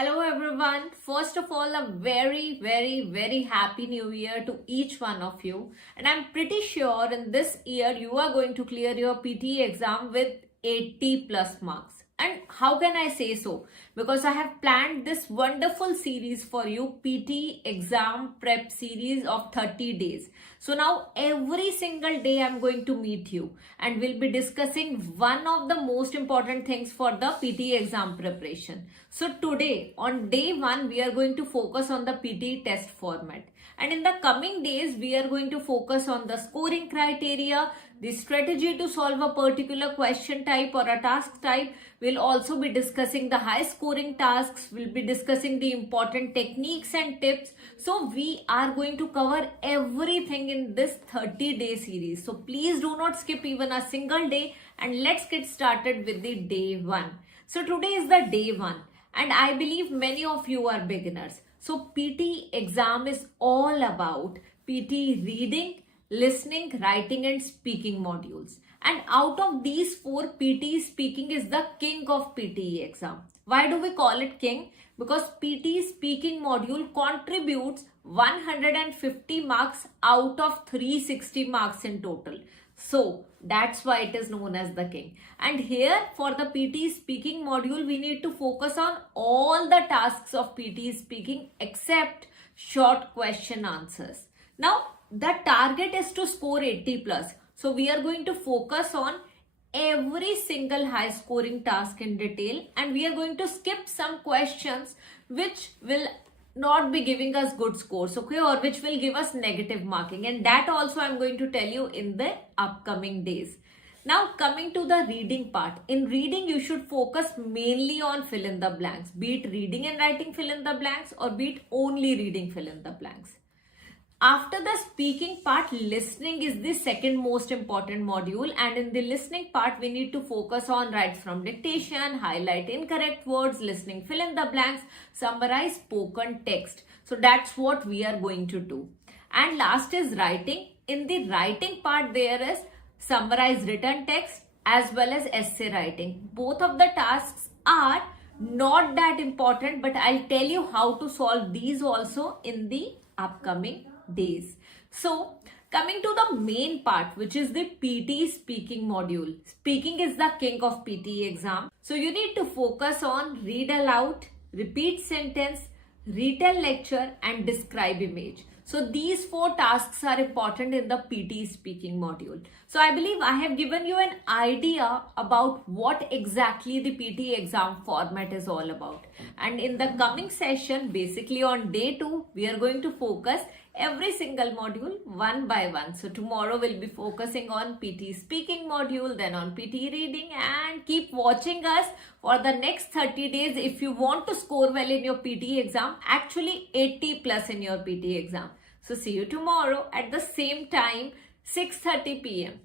Hello everyone. First of all, a very happy new year to each one of you. And I'm pretty sure in this year you are going to clear your PT exam with 80 plus marks. And how can I say so? Because I have planned this wonderful series for you, PT exam prep series of 30 days. So now every single day I'm going to meet you and we'll be discussing one of the most important things for the PT exam preparation. So today on day 1 we are going to focus on the PT test format. And in the coming days, we are going to focus on the scoring criteria, the strategy to solve a particular question type or a task type. We'll also be discussing the high scoring tasks. We'll be discussing the important techniques and tips. So we are going to cover everything in this 30-day series. So please do not skip even a single day and let's get started with the day 1. So today is the day 1 and I believe many of you are beginners. So PT exam is all about PT reading, listening, writing and speaking modules. And out of these 4, PT speaking is the king of PT exam. Why do we call it king? Because PT speaking module contributes 150 marks out of 360 marks in total. So that's why it is known as the king. And here for the PT speaking module, we need to focus on all the tasks of PT speaking except short question answers. Now the target is to score 80 plus. So we are going to focus on every single high scoring task in detail and we are going to skip some questions which will not be giving us good scores, okay, or which will give us negative marking, and that also I'm going to tell you in the upcoming days. Now coming to the reading part. In reading you should focus mainly on fill in the blanks, be it reading and writing fill in the blanks or be it only reading fill in the blanks. After the speaking part, listening is the second most important module, and in the listening part we need to focus on write from dictation, highlight incorrect words, listening fill in the blanks, summarize spoken text. So that's what we are going to do. And last is writing. In the writing part there is summarize written text as well as essay writing. Both of the tasks are not that important, but I'll tell you how to solve these also in the upcoming days. So coming to the main part, which is the PT speaking module. Speaking is the king of PT exam. So you need to focus on read aloud, repeat sentence, retell lecture and describe image. So these 4 tasks are important in the PT speaking module. So I believe I have given you an idea about what exactly the PT exam format is all about. And in the coming session, basically on day 2, we are going to focus every single module one by one. So tomorrow we'll be focusing on PT speaking module, then on PT reading, and keep watching us for the next 30 days if you want to score well in your PT exam, actually 80 plus in your PT exam. So see you tomorrow at the same time, 6:30 p.m.